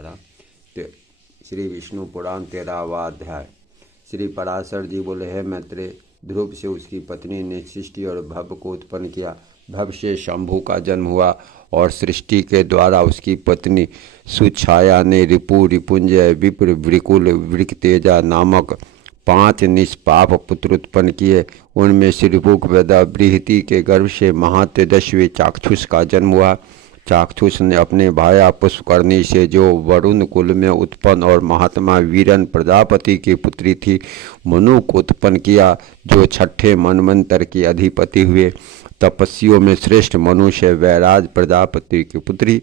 12 श्री विष्णु पुराण 13वां अध्याय। श्री पराशर जी बोले, हे मैत्रेय, ध्रुव से उसकी पत्नी ने सृष्टि और भव को उत्पन्न किया। भव से शंभु का जन्म हुआ और सृष्टि के द्वारा उसकी पत्नी सुछाया ने रिपु, रिपुंजय, विप्र, वृकुल, वृकतेजा नामक 5 निष्पाप पुत्र उत्पन्न किए। उनमें से ऋपुक वेदा बृहति के गर्भ से महातेजस्वी चाक्षुष का जन्म हुआ। चाक्षुष ने अपने भाया पुष्करणी से, जो वरुण कुल में उत्पन्न और महात्मा वीरन प्रजापति की पुत्री थी, मनु को उत्पन्न किया, जो 6ठे मनवंतर के अधिपति हुए। तपस्वियों में श्रेष्ठ मनु से वैराज प्रजापति की पुत्री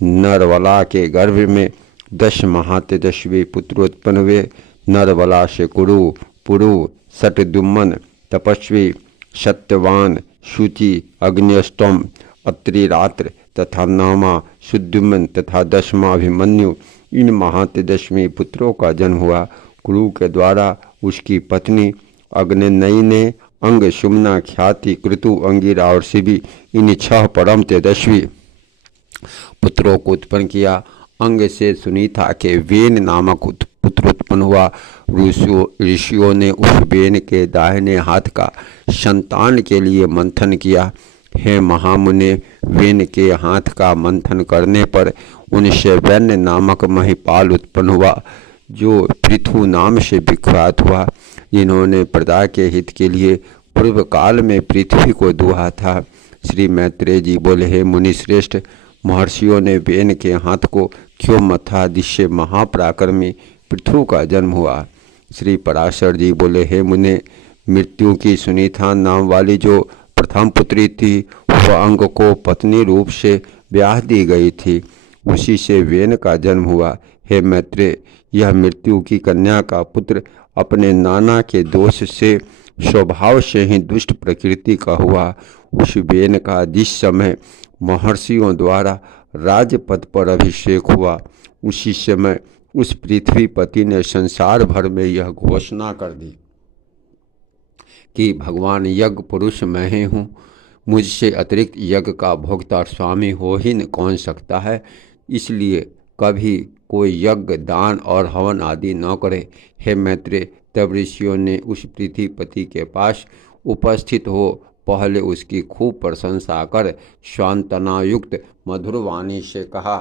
नरवला के गर्भ में 10 महातेजस्वी पुत्र उत्पन्न हुए। नरवला से कुरु, पुरु, शतदुम्न, तपस्वी, सत्यवान, शुचि, अग्निष्टोम, अत्रिरात्र तथा नामा, शुद्युम्न तथा 10वां अभिमन्यु, इन महातेजस्वी पुत्रों का जन्म हुआ। कुरु के द्वारा उसकी पत्नी अग्निनयी ने अंग, सुमना, ख्याति, कृतु, अंगिरा और शिबी, इन 6 परम तेजस्वी पुत्रों को उत्पन्न किया। अंग से सुनीता के वेन नामक पुत्र उत्पन्न हुआ। ऋषियों ने उस वेन के दाहिने हाथ का संतान के लिए मंथन किया। हे महामुने, वेन के हाथ का मंथन करने पर उनसे वैन्य नामक महिपाल उत्पन्न हुआ, जो पृथु नाम से विख्यात हुआ। इन्होंने प्रजा के हित के लिए पूर्व काल में पृथ्वी को दुहा था। श्री मैत्रेय जी बोले, हे मुनिश्रेष्ठ, महर्षियों ने वेन के हाथ को क्यों मथा, जिससे महापराक्रमी पृथु का जन्म हुआ। श्री पराशर जी बोले, हे मुने, मृत्यु की सुनीता नाम वाली जो प्रथम पुत्री थी, वह अंग को पत्नी रूप से ब्याह दी गई थी, उसी से वेन का जन्म हुआ। हे मैत्रेय, यह मृत्यु की कन्या का पुत्र अपने नाना के दोष से स्वभाव से ही दुष्ट प्रकृति का हुआ। उस वेन का जिस समय महर्षियों द्वारा राजपद पर अभिषेक हुआ, उसी समय उस पृथ्वीपति ने संसार भर में यह घोषणा कर दी कि भगवान यज्ञ पुरुष मैं ही हूँ, मुझसे अतिरिक्त यज्ञ का भोक्ता और स्वामी हो ही न कौन सकता है। इसलिए कभी कोई यज्ञ, दान और हवन आदि न करे। हे मैत्रेय, तब ऋषियों ने उस पृथ्वीपति के पास उपस्थित हो पहले उसकी खूब प्रशंसा कर सांत्वनायुक्त मधुर वाणी से कहा।